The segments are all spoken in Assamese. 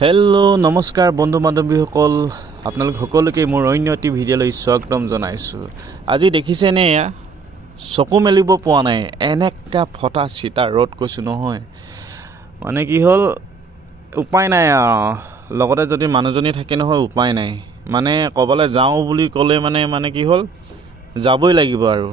হেল্ল' নমস্কাৰ বন্ধু বান্ধৱীসকল, আপোনালোক সকলোকে মোৰ অন্য এটি ভিডিঅ'লৈ স্বাগতম জনাইছোঁ। আজি দেখিছেনে এয়া চকু মেলিব পোৱা নাই, এনেকা ফটা চিটা ৰ'দ কৈছোঁ নহয়। মানে কি হ'ল উপায় নাই লগতে যদি মানুহজনী থাকে নহয় উপায় নাই। মানে ক'বলৈ যাওঁ বুলি ক'লে মানে কি হ'ল যাবই লাগিব আৰু।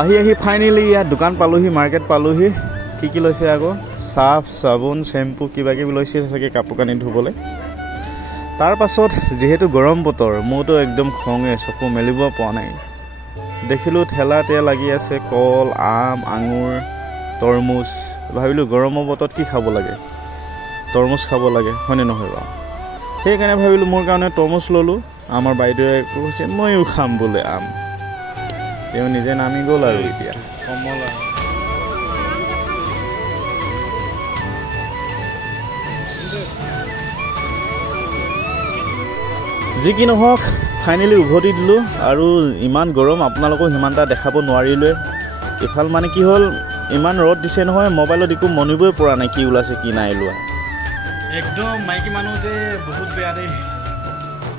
আহি ফাইনেলি ইয়াত দোকান পালোহি, মাৰ্কেট পালোহি। কি লৈছে আকৌ চাৰ্ফ চাবোন চেম্পু কিবা কিবি লৈছে চাগে কাপোৰ কানি ধুবলৈ। তাৰ পাছত যিহেতু গৰম বতৰ মোৰতো একদম খঙে, চকু মেলিব পোৱা নাই। দেখিলোঁ ঠেলা লাগি আছে কল, আম, আঙুৰ, তৰমুজ। ভাবিলোঁ গৰমৰ বতৰত কি খাব লাগে, তৰমুজ খাব লাগে হয়নে নহয় বাৰু। সেইকাৰণে ভাবিলোঁ মোৰ কাৰণে তৰমুজ ল'লোঁ। আমাৰ বাইদেৱে কৈছে ময়ো খাম বোলে আম। তেওঁ নিজে নামি গ'ল আৰু এতিয়া কমলা যি কি নহওক ফাইনেলি উভতি দিলোঁ। আৰু ইমান গৰম আপোনালোকক সিমান এটা দেখাব নোৱাৰিলোৱে। ইফাল মানে কি হ'ল ইমান ৰ'দ দিছে নহয়, মোবাইলত একো মনিবই পৰা নাই কি ওলাইছে কি নাই ওলোৱা। একদম মাইকী মানুহ যে বহুত বেয়া দেই,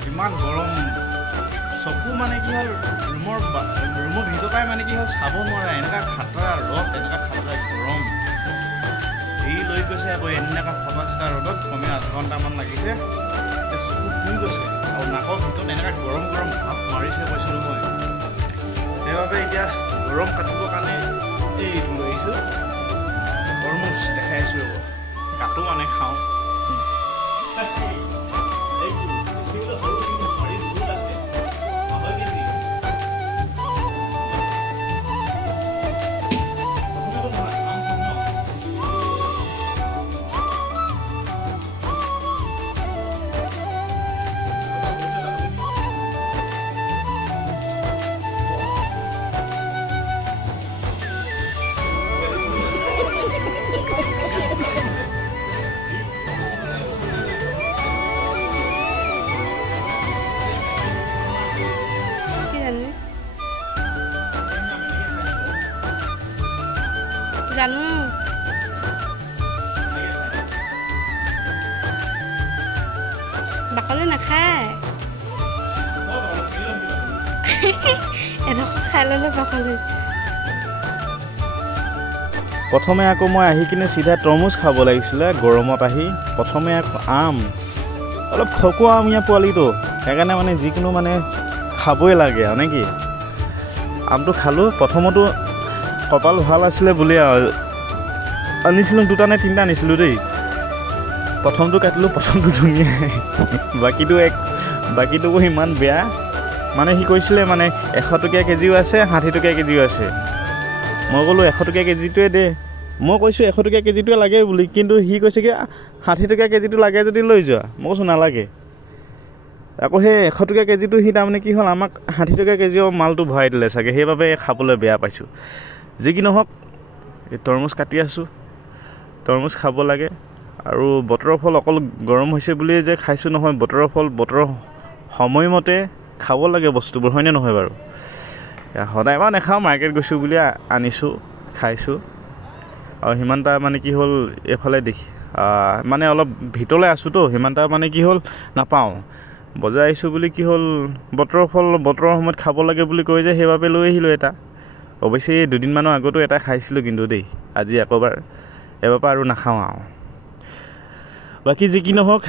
ইমান গৰম। চকু মানে কি হ'ল ৰুমৰ ভিতৰৰ পৰাই মানে কি হ'ল চাব নোৱাৰে, এনেকুৱা খাতৰা ৰ'দ, এনেকুৱা খাতৰা গৰম। এই লৈ গৈছে আকৌ এনেকুৱা ফটা চিটা ৰ'দত কমে 8 ঘণ্টামান লাগিছে। এতিয়া চকু পুৰি গৈছে আৰু নাকৰ ভিতৰত এনেকুৱা গৰম ভাপ মাৰিছে কৈছোঁ নহয়। সেইবাবে এতিয়া গৰম কাটিবৰ কাৰণে এইটো লৈ আহিছোঁ, তৰমুজ দেখাইছোঁ। কাটো মানে খাওঁ। জানো বাকলি নাখায়, এডোখৰ খাই ল'লে বাকলি। প্ৰথমে আকৌ মই আহি কিনে চিধা তৰমুজ খাব লাগিছিলে গৰমত আহি। প্ৰথমে আকৌ আম, অলপ খকুৱা আম ইয়াৰ পোৱালিটো, সেইকাৰণে মানে যিকোনো মানে খাবই লাগে আৰু নে কি। আমটো খালোঁ। প্ৰথমতো কপাল ভাল আছিলে বুলি আৰু আনিছিলোঁ 2টা নে 3টা আনিছিলোঁ দেই। প্ৰথমটো কাটিলোঁ, প্ৰথমটো ধুনীয়া, বাকীটো ইমান বেয়া। মানে সি কৈছিলে মানে 100 টকীয়া কেজিও আছে 60 টকীয়া কেজিও আছে। মই ক'লোঁ 100 টকীয়া কেজিটোৱে দে। মই কৈছোঁ 100 টকীয়া কেজিটোৱে লাগে বুলি, কিন্তু সি কৈছে কি 60 টকীয়া কেজিটো লাগে যদি লৈ যোৱা। মই কৈছোঁ নালাগে। আকৌ সেই 100 টকীয়া কেজিটো সি তাৰমানে কি হ'ল আমাক 60 টকীয়া কেজিও মালটো ভৰাই দিলে চাগে, সেইবাবে খাবলৈ বেয়া পাইছোঁ। যি কি নহওক এই তৰমুজ কাটি আছোঁ, তৰমুজ খাব লাগে। আৰু বতৰৰ ফল অকল গৰম হৈছে বুলিয়ে যে খাইছোঁ নহয়, বতৰৰ ফল বতৰৰ সময়মতে খাব লাগে বস্তুবোৰ হয়নে নহয় বাৰু। সদায় বাৰু নাখাওঁ, মাৰ্কেট গৈছোঁ বুলি আনিছোঁ খাইছোঁ। আৰু সিমানটা মানে কি হ'ল এইফালে দেখি মানে অলপ ভিতৰলৈ আছোঁতো, সিমানটা মানে কি হ'ল নাপাওঁ। বজাৰ আহিছোঁ বুলি কি হ'ল বতৰৰ ফল বতৰৰ সময়ত খাব লাগে বুলি কৈ যে সেইবাবে লৈ আহিলোঁ এটা। অৱশ্যে 2 দিনমানৰ আগতো এটা খাইছিলোঁ কিন্তু দেই, আজি এবাৰ পৰা আৰু নাখাওঁ আৰু। বাকী যি কি নহওক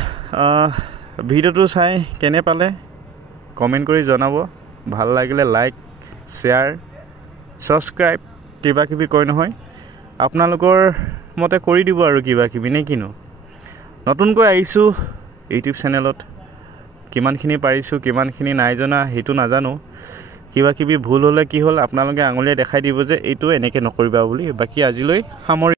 ভিডিঅ'টো চাই কেনে পালে কমেণ্ট কৰি জনাব। ভাল লাগিলে লাইক, শ্বেয়াৰ, ছাবস্ক্ৰাইব কিবা কিবি কয় নহয়, আপোনালোকৰ মতে কৰি দিব আৰু কিবা কিবি নে কিনো। নতুনকৈ আহিছোঁ ইউটিউব চেনেলত, কিমানখিনি পাৰিছোঁ কিমানখিনি নাই জনা সেইটো নাজানো। কিবা কিবি ভুল হ'লে কি হ'ল আপোনালোকে আঙুলিয়াই দেখাই দিব যে এইটো এনেকৈ নকৰিবা বুলি। বাকী আজিলৈ সামৰি